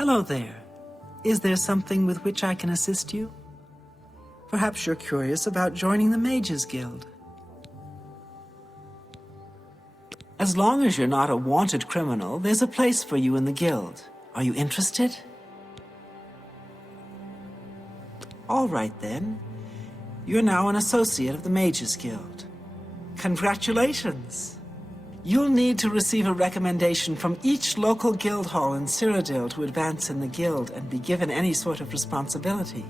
Hello there. Is there something with which I can assist you? Perhaps you're curious about joining the Mages Guild. As long as you're not a wanted criminal, there's a place for you in the guild. Are you interested? All right then. You're now an associate of the Mages Guild. Congratulations! You'll need to receive a recommendation from each local guild hall in Cyrodiil to advance in the guild and be given any sort of responsibility.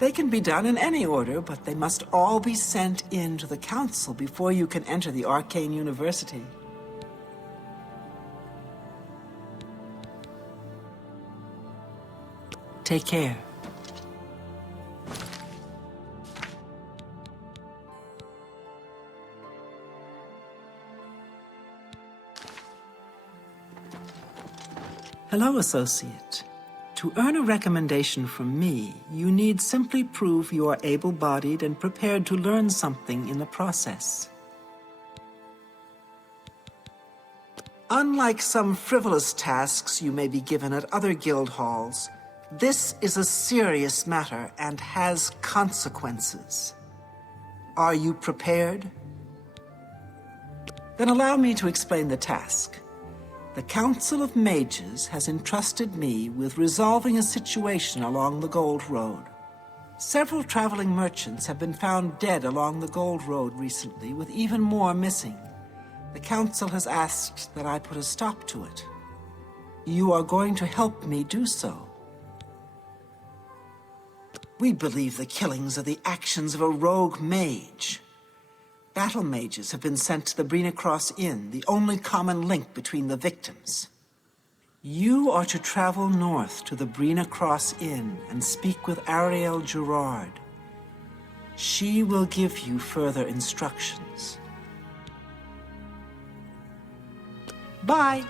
They can be done in any order, but they must all be sent in to the council before you can enter the Arcane University. Take care. Hello, Associate. To earn a recommendation from me, you need simply prove you are able-bodied and prepared to learn something in the process. Unlike some frivolous tasks you may be given at other guild halls, this is a serious matter and has consequences. Are you prepared? Then allow me to explain the task. The Council of Mages has entrusted me with resolving a situation along the Gold Road. Several traveling merchants have been found dead along the Gold Road recently, with even more missing. The Council has asked that I put a stop to it. You are going to help me do so. We believe the killings are the actions of a rogue mage. Battle mages have been sent to the Brina Cross Inn, the only common link between the victims. You are to travel north to the Brina Cross Inn and speak with Ariel Gerard. She will give you further instructions. Bye!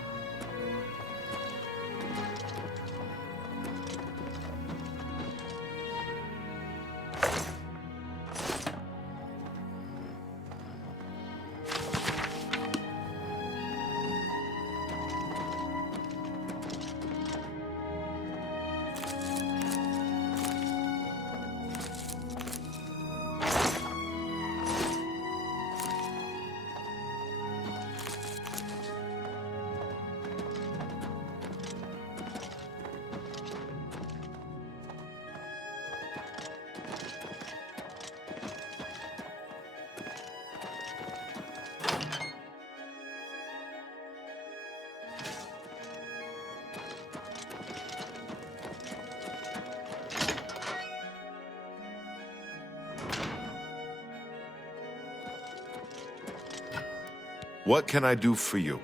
What can I do for you?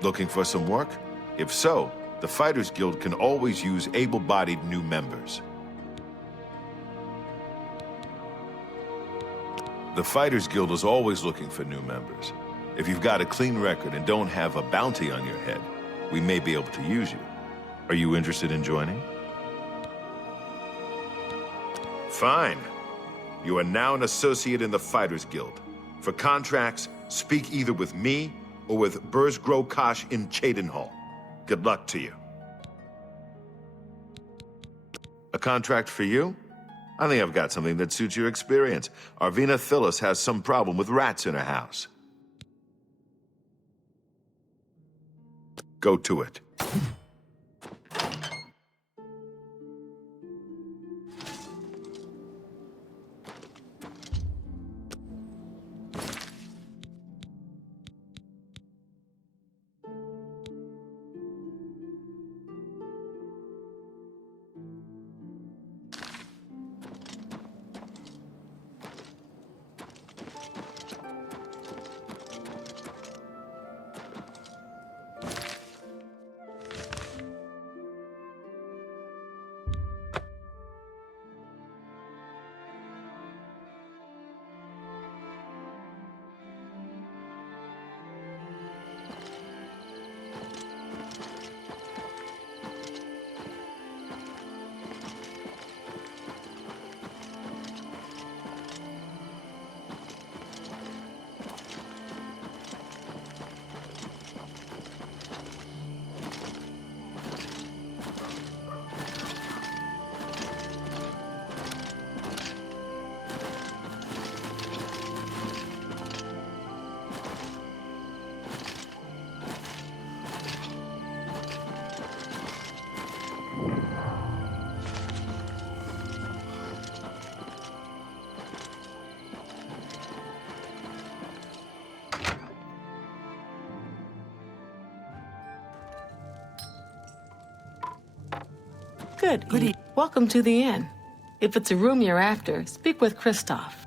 Looking for some work? If so, the Fighters Guild can always use able-bodied new members. The Fighters Guild is always looking for new members. If you've got a clean record and don't have a bounty on your head, we may be able to use you. Are you interested in joining? Fine. You are now an associate in the Fighters Guild. For contracts, speak either with me or with Burzgrokash in Cheydinhall. Good luck to you. A contract for you? I think I've got something that suits your experience. Arvina Phyllis has some problem with rats in her house. Go to it. Good. Good evening. Welcome to the inn. If it's a room you're after, speak with Christoph.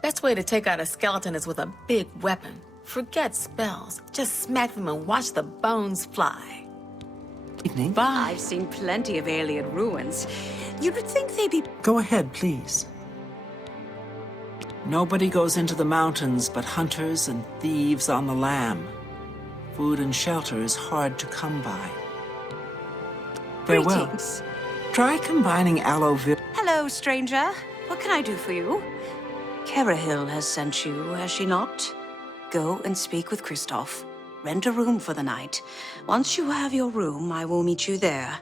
Best way to take out a skeleton is with a big weapon. Forget spells. Just smack them and watch the bones fly. Evening. Bye. I've seen plenty of alien ruins. You'd think they'd be... Go ahead, please. Nobody goes into the mountains but hunters and thieves on the lam. Food and shelter is hard to come by. Farewell. Greetings. Try combining aloe vera. Hello, stranger. What can I do for you? Carahil has sent you, has she not? Go and speak with Christoph. Rent a room for the night. Once you have your room, I will meet you there.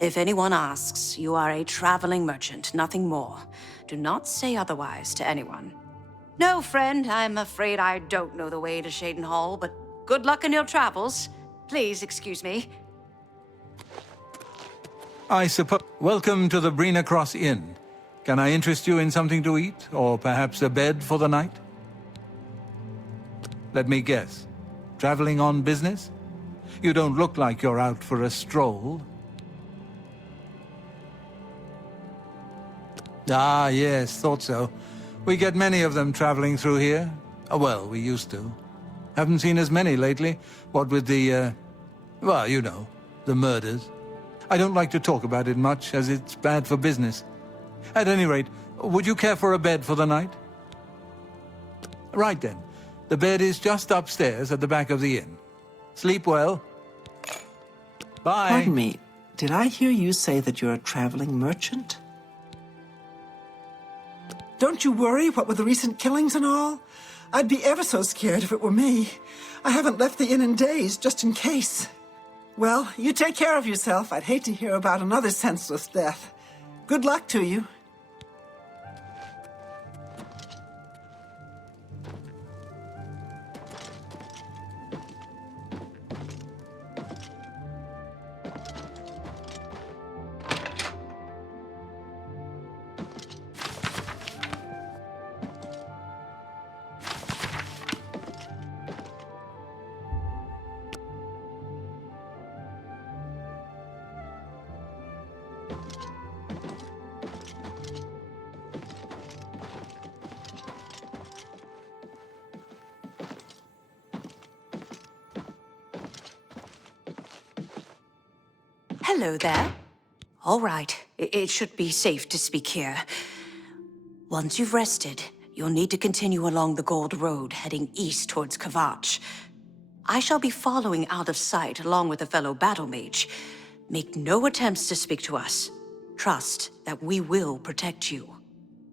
If anyone asks, you are a traveling merchant, nothing more. Do not say otherwise to anyone. No, friend, I'm afraid I don't know the way to Shaden Hall, but good luck in your travels. Please excuse me. I suppose. Welcome to the Brina Cross Inn. Can I interest you in something to eat, or perhaps a bed for the night? Let me guess. Traveling on business? You don't look like you're out for a stroll. Ah, yes, thought so. We get many of them traveling through here. Well, we used to. Haven't seen as many lately. What with the, well, you know, the murders. I don't like to talk about it much, as it's bad for business. At any rate, would you care for a bed for the night? Right then. The bed is just upstairs at the back of the inn. Sleep well. Bye. Pardon me, did I hear you say that you're a traveling merchant? Don't you worry, what with the recent killings and all? I'd be ever so scared if it were me. I haven't left the inn in days, just in case. Well, you take care of yourself. I'd hate to hear about another senseless death. Good luck to you. Hello there. All right, it should be safe to speak here. Once you've rested, you'll need to continue along the Gold Road, heading east towards Kavach. I shall be following out of sight along with a fellow battle mage. Make no attempts to speak to us. Trust that we will protect you.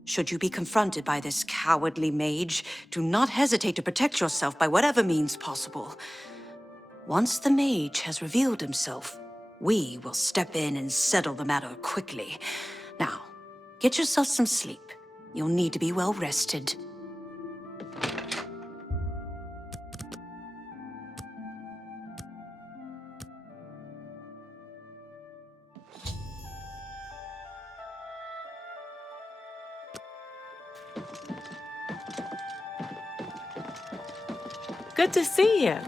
Should you be confronted by this cowardly mage, do not hesitate to protect yourself by whatever means possible. Once the mage has revealed himself, we will step in and settle the matter quickly. Now, get yourself some sleep. You'll need to be well rested. Good to see you.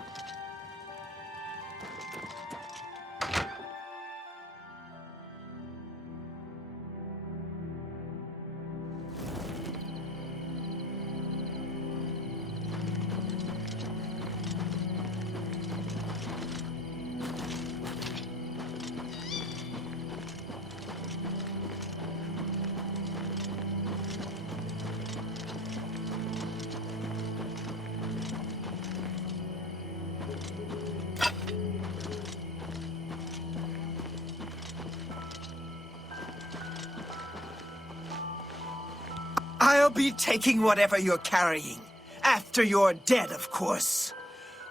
I'll be taking whatever you're carrying. After you're dead, of course.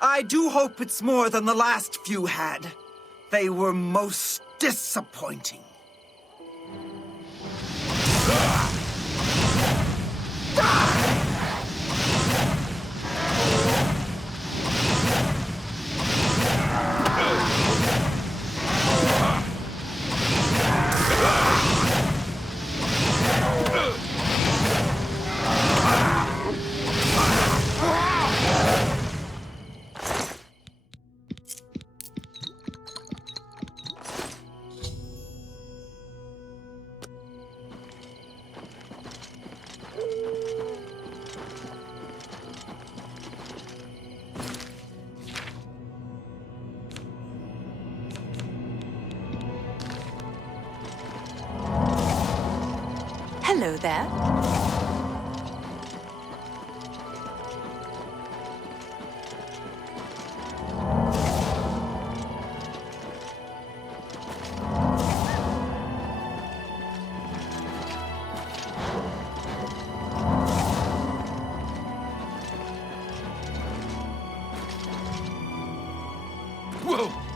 I do hope it's more than the last few had. They were most disappointing. Hello there. Whoa!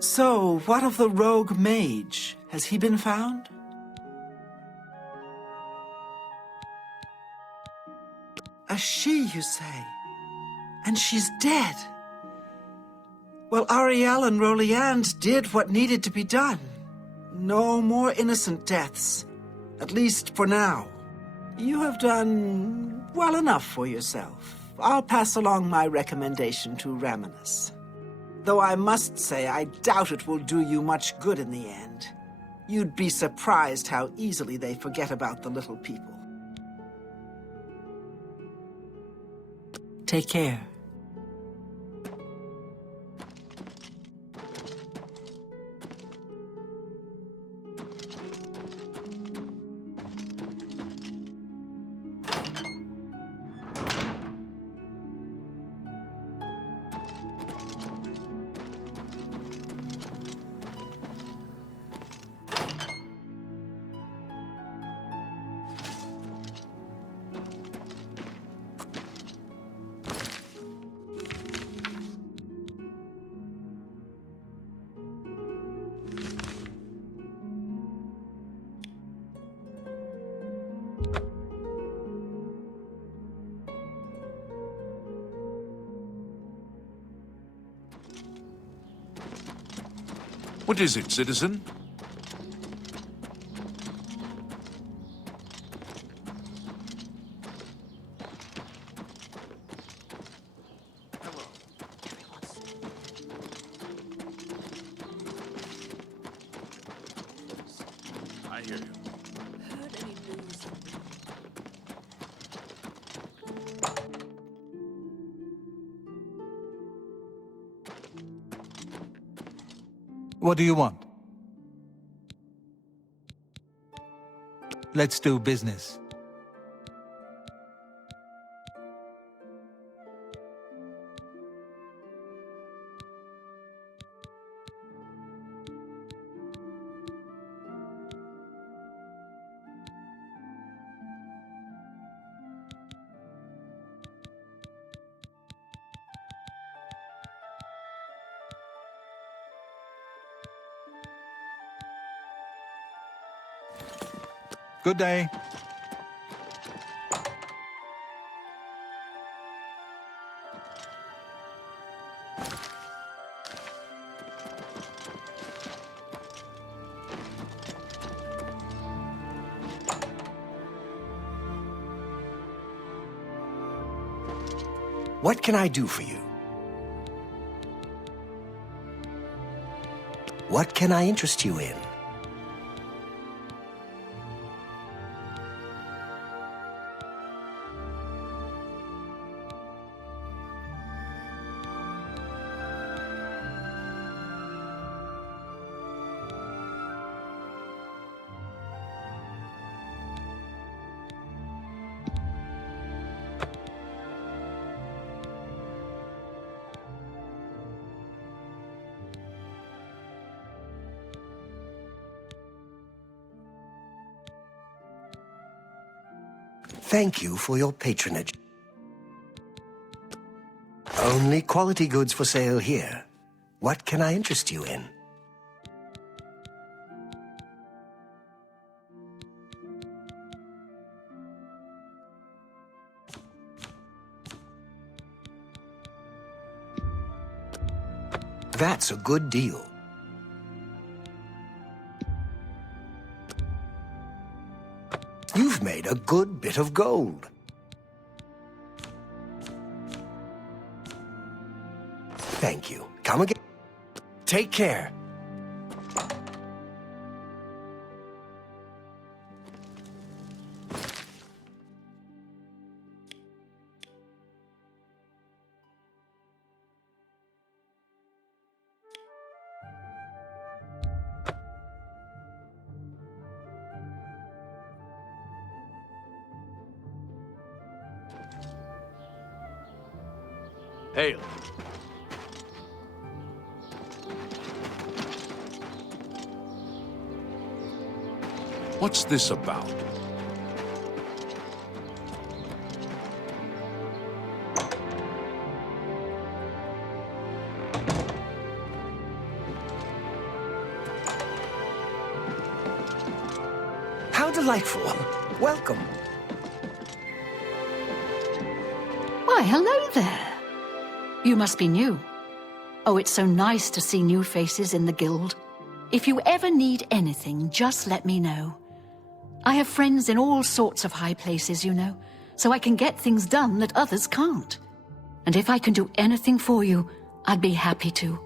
So, what of the rogue mage? Has he been found? A she, you say? And she's dead? Well, Ariel and Roliand did what needed to be done. No more innocent deaths. At least for now. You have done well enough for yourself. I'll pass along my recommendation to Raminus. Though I must say, I doubt it will do you much good in the end. You'd be surprised how easily they forget about the little people. Take care. What is it, citizen? I hear you. What do you want? Let's do business. Good day. What can I do for you? What can I interest you in? Thank you for your patronage. Only quality goods for sale here. What can I interest you in? That's a good deal. You've made a good bit of gold. Thank you. Come again. Take care. Hail. What's this about? How delightful. Welcome. Why, hello there. You must be new. Oh, it's so nice to see new faces in the guild. If you ever need anything, just let me know. I have friends in all sorts of high places, you know, so I can get things done that others can't. And if I can do anything for you, I'd be happy to.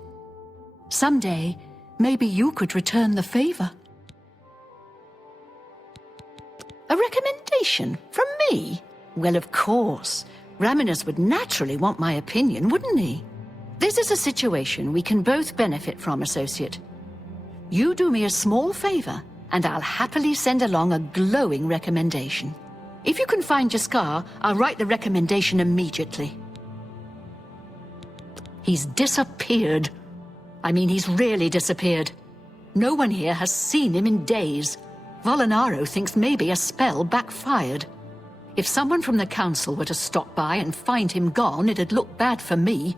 Someday, maybe you could return the favor. A recommendation from me? Well, of course. Raminus would naturally want my opinion, wouldn't he? This is a situation we can both benefit from, associate. You do me a small favor, and I'll happily send along a glowing recommendation. If you can find Jaskar, I'll write the recommendation immediately. He's disappeared. I mean, he's really disappeared. No one here has seen him in days. Volinaro thinks maybe a spell backfired. If someone from the council were to stop by and find him gone, it'd look bad for me.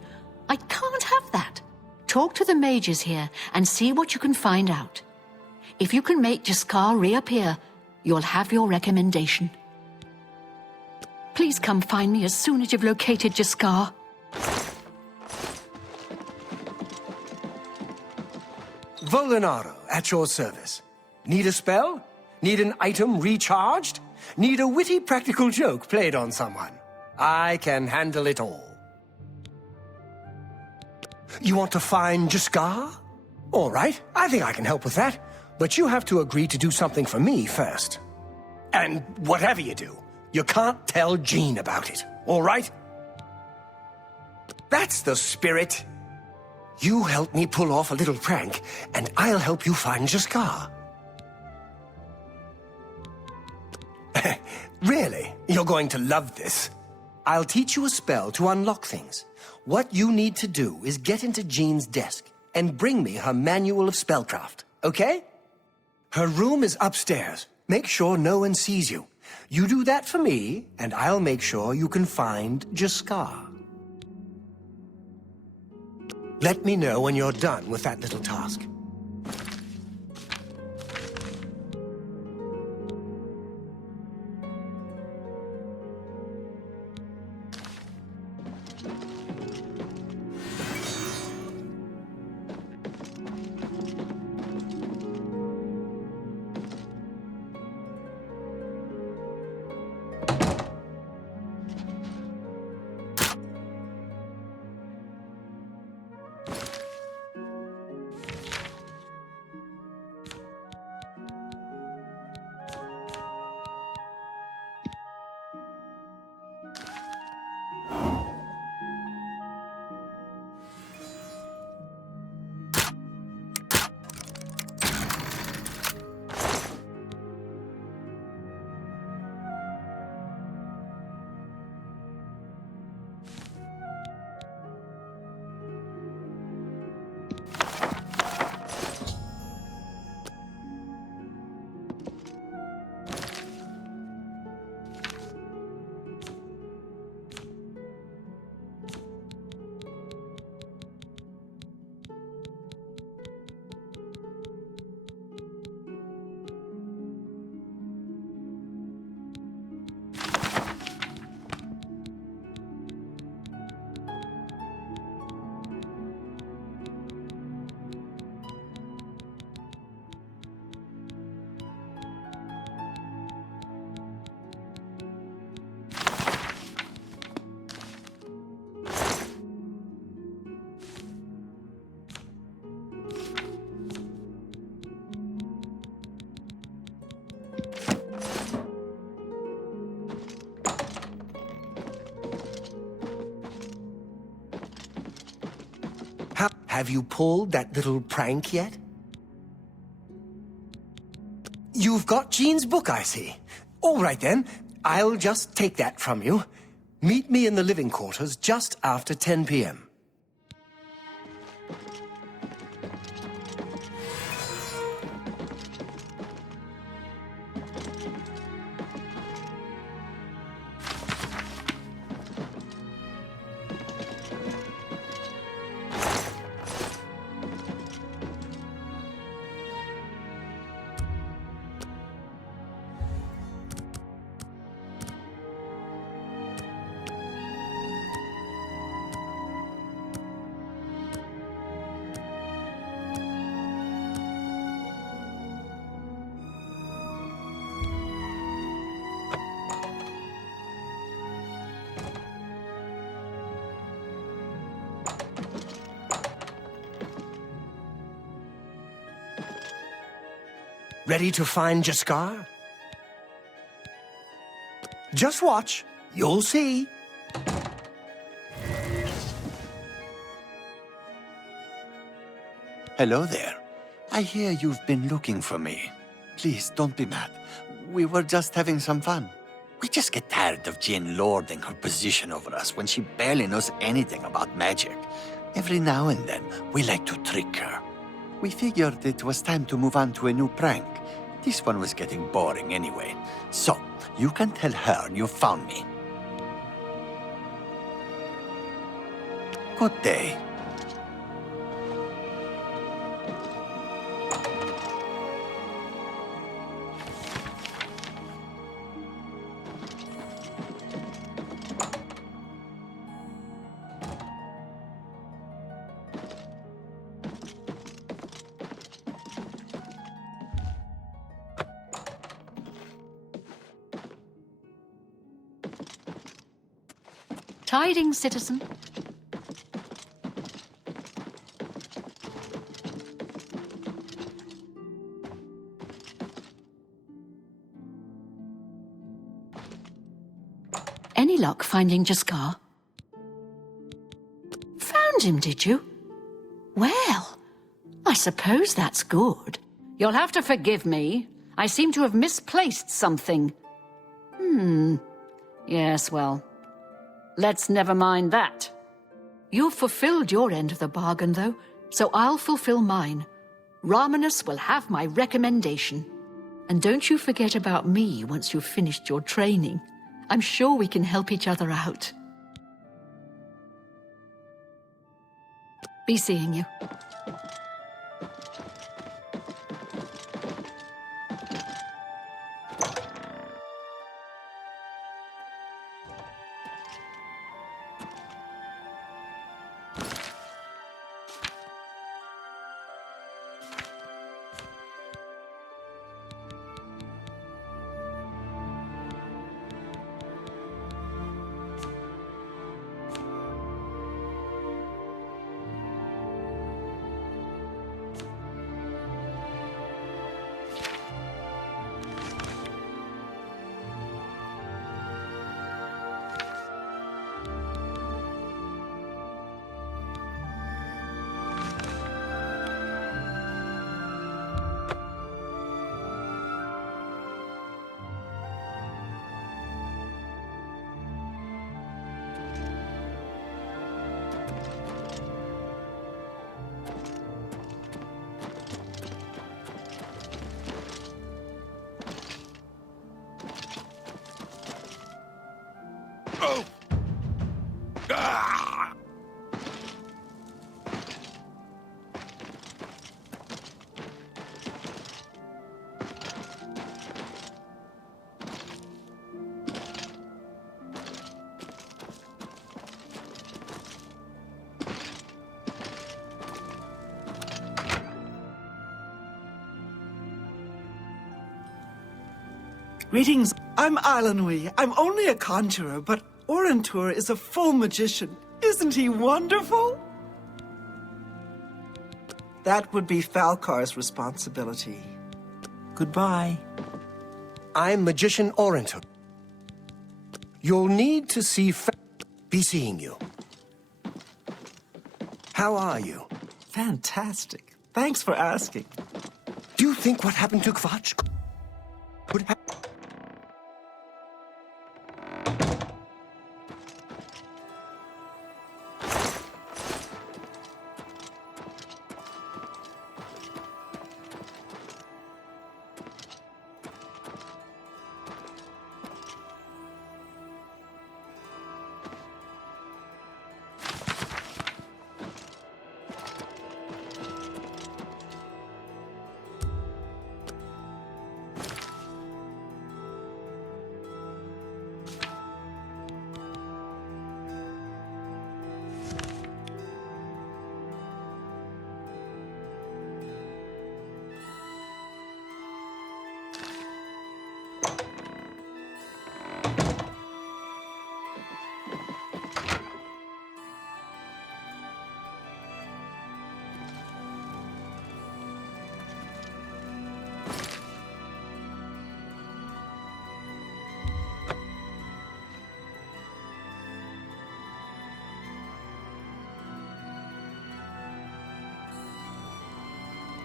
I can't have that. Talk to the mages here and see what you can find out. If you can make Jaskar reappear, you'll have your recommendation. Please come find me as soon as you've located Jaskar. Volinaro, at your service. Need a spell? Need an item recharged? Need a witty practical joke played on someone? I can handle it all. You want to find Jaskar? All right, I think I can help with that. But you have to agree to do something for me first. And whatever you do, you can't tell Jean about it, all right? That's the spirit. You help me pull off a little prank, and I'll help you find Jaskar. Really? You're going to love this. I'll teach you a spell to unlock things. What you need to do is get into Jean's desk and bring me her manual of spellcraft, okay? Her room is upstairs. Make sure no one sees you. You do that for me, and I'll make sure you can find Jaskar. Let me know when you're done with that little task. Have you pulled that little prank yet? You've got Jean's book, I see. All right then, I'll just take that from you. Meet me in the living quarters just after 10 p.m. Ready to find Jaskar? Just watch. You'll see. Hello there. I hear you've been looking for me. Please, don't be mad. We were just having some fun. We just get tired of Jin lording her position over us when she barely knows anything about magic. Every now and then, we like to trick her. We figured it was time to move on to a new prank. This one was getting boring anyway. So, you can tell her you found me. Good day. Tidings, citizen. Any luck finding Jaskar? Found him, did you? Well, I suppose that's good. You'll have to forgive me. I seem to have misplaced something. Yes, well, let's never mind that. You've fulfilled your end of the bargain, though, so I'll fulfill mine. Ramanus will have my recommendation. And don't you forget about me once you've finished your training. I'm sure we can help each other out. Be seeing you. Oh! Ah! Greetings, I'm Ilanui. I'm only a conjurer, but Orentur is a full magician. Isn't he wonderful? That would be Falcar's responsibility. Goodbye. I'm Magician Orentur. You'll need to see Be seeing you. How are you? Fantastic. Thanks for asking. Do you think what happened to Kvatch could happen?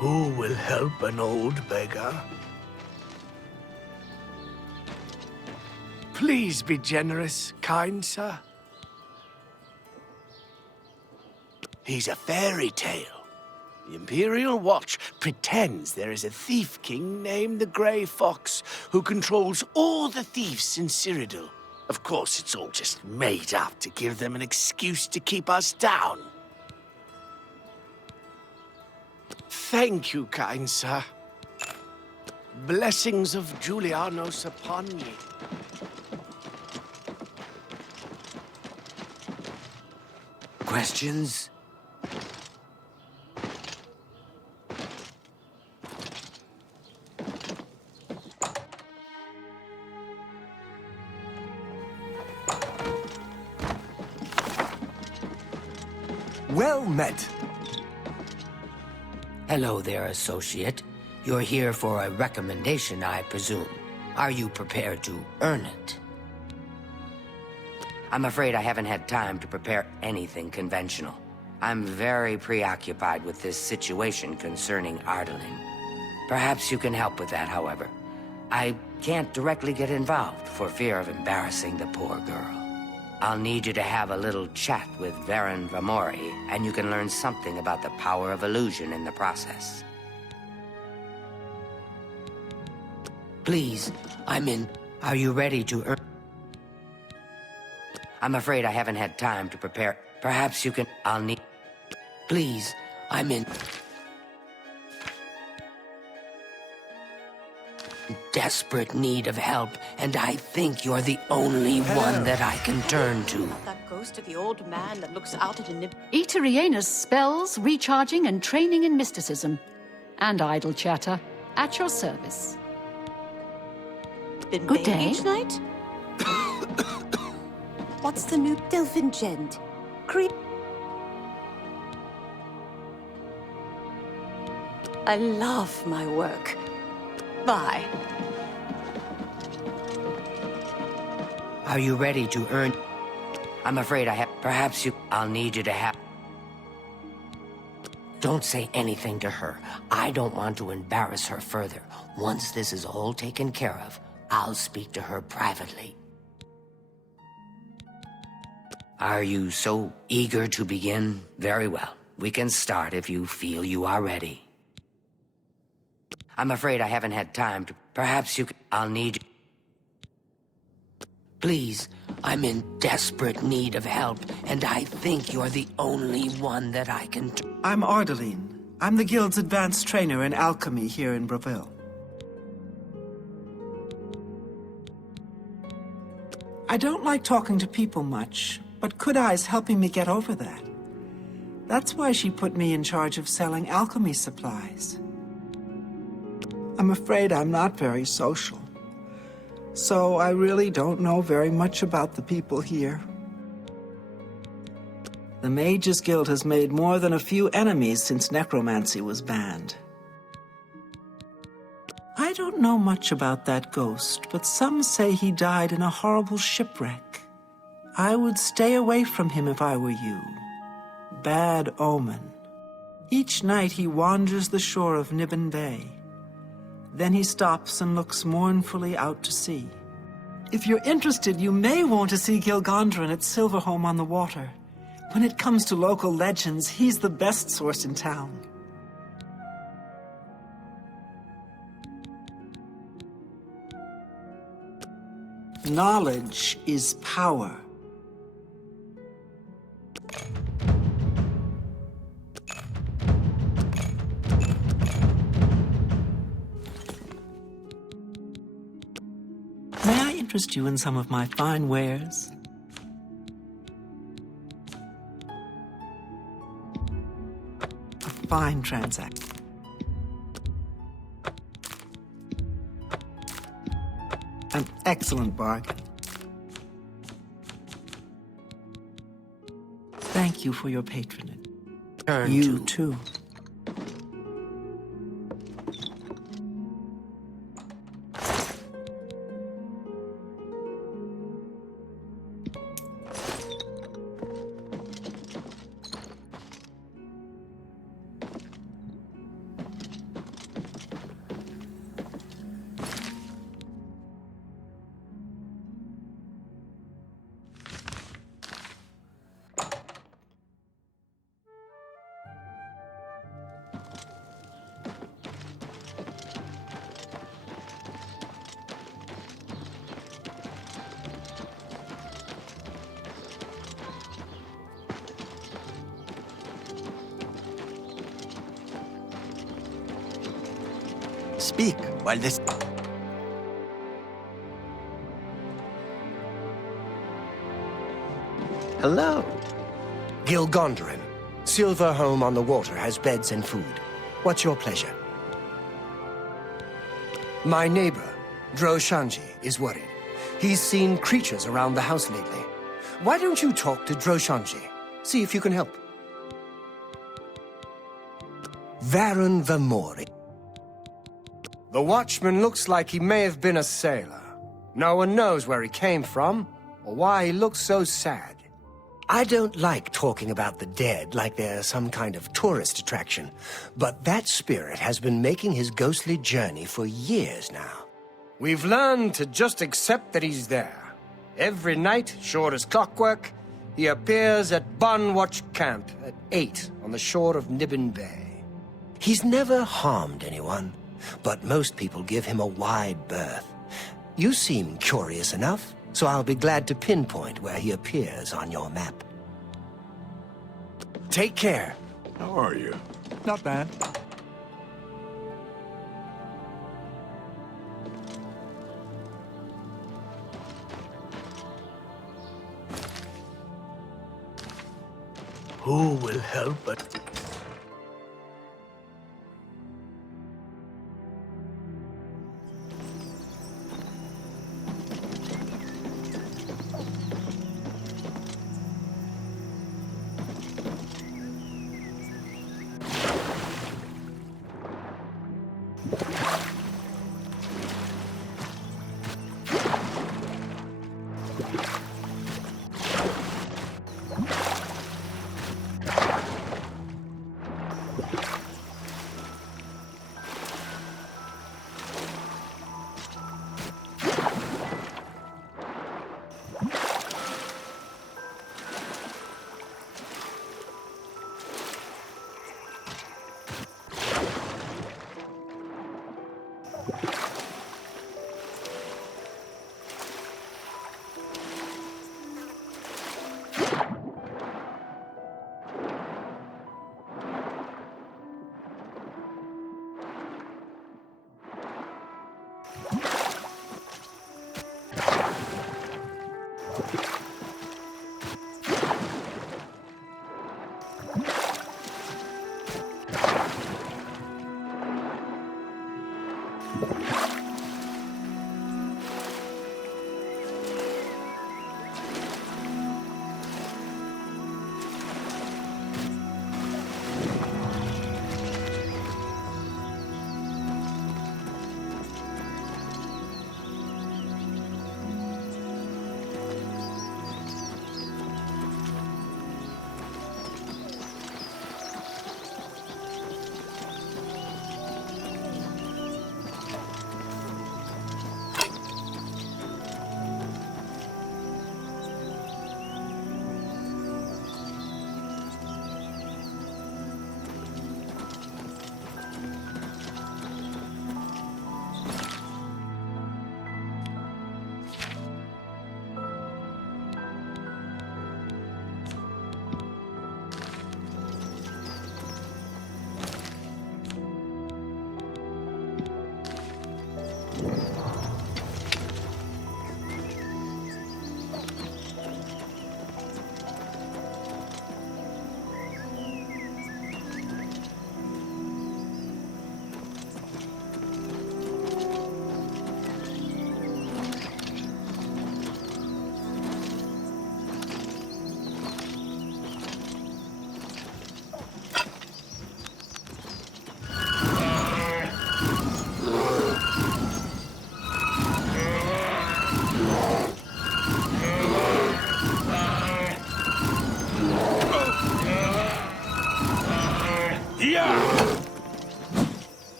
Who will help an old beggar? Please be generous, kind sir. He's a fairy tale. The Imperial Watch pretends there is a thief king named the Grey Fox who controls all the thieves in Cyrodiil. Of course, it's all just made up to give them an excuse to keep us down. Thank you, kind sir. Blessings of Julianos upon ye. Questions? Well met. Hello there, associate. You're here for a recommendation, I presume. Are you prepared to earn it? I'm afraid I haven't had time to prepare anything conventional. I'm very preoccupied with this situation concerning Ardaline. Perhaps you can help with that, however. I can't directly get involved for fear of embarrassing the poor girl. I'll need you to have a little chat with Varen Vamori, and you can learn something about the power of illusion in the process. Please, Are you ready to earn? I'm afraid I haven't had time to prepare. Perhaps you can... Please, desperate need of help, and I think you're the only one that I can turn to. That ghost of the old man that looks out at a nib. Eteriena's spells, recharging, and training in mysticism. And idle chatter. At your service. Been Good bathing day. each night? What's the new Delphin Gent? I love my work. Bye. Are you ready to earn? I'm afraid I have... Perhaps you... I'll need you to have... Don't say anything to her. I don't want to embarrass her further. Once this is all taken care of, I'll speak to her privately. Are you so eager to begin? Very well. We can start if you feel you are ready. I'm afraid I haven't had time to... Perhaps you... I'll need... Please, I'm in desperate need of help, and I think you're the only one that I can... I'm Ardaline. I'm the Guild's advanced trainer in alchemy here in Breville. I don't like talking to people much, but Kudai's helping me get over that. That's why she put me in charge of selling alchemy supplies. I'm afraid I'm not very social. So I really don't know very much about the people here. The Mages Guild has made more than a few enemies since necromancy was banned. I don't know much about that ghost, but some say he died in a horrible shipwreck. I would stay away from him if I were you. Bad omen. Each night he wanders the shore of Nibbin Bay. Then he stops and looks mournfully out to sea. If you're interested, you may want to see Gilgondrin at Silverhome on the Water. When it comes to local legends, he's the best source in town. Knowledge is power. May I interest you in some of my fine wares? A fine transaction. An excellent bargain. Thank you for your patronage. You too. Speak while this... Hello. Gilgondrin. Silverhome on the Water has beds and food. What's your pleasure? My neighbor, Droshanji, is worried. He's seen creatures around the house lately. Why don't you talk to Droshanji? See if you can help. Varun Vamori. The watchman looks like he may have been a sailor. No one knows where he came from, or why he looks so sad. I don't like talking about the dead like they're some kind of tourist attraction, but that spirit has been making his ghostly journey for years now. We've learned to just accept that he's there. Every night, sure as clockwork, he appears at Bunwatch Camp at 8 on the shore of Nibbin Bay. He's never harmed anyone, but most people give him a wide berth. You seem curious enough, so I'll be glad to pinpoint where he appears on your map. Take care. How are you? Not bad. Who will help but...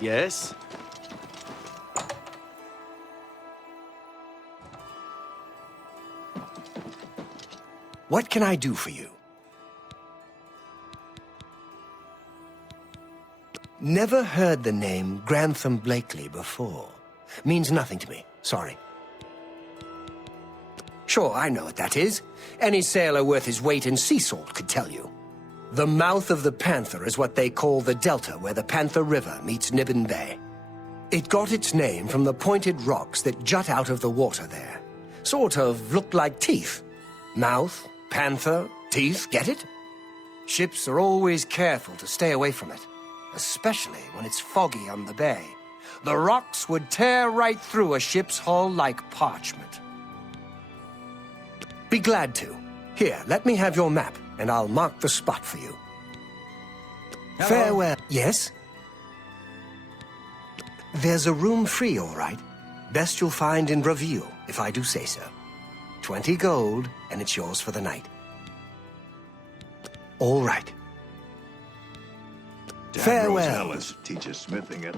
Yes? What can I do for you? Never heard the name Grantham Blakely before. Means nothing to me. Sorry. Sure, I know what that is. Any sailor worth his weight in sea salt could tell you. The mouth of the Panther is what they call the delta where the Panther River meets Nibbin Bay. It got its name from the pointed rocks that jut out of the water there. Sort of look like teeth. Mouth, panther, teeth, get it? Ships are always careful to stay away from it, especially when it's foggy on the bay. The rocks would tear right through a ship's hull like parchment. Be glad to. Here, let me have your map, and I'll mark the spot for you. Hello. Farewell. Yes? There's a room free, all right. Best you'll find in Reveal, if I do say so. 20 gold, and it's yours for the night. All right. Dad Farewell. knows Alice teaches smithing at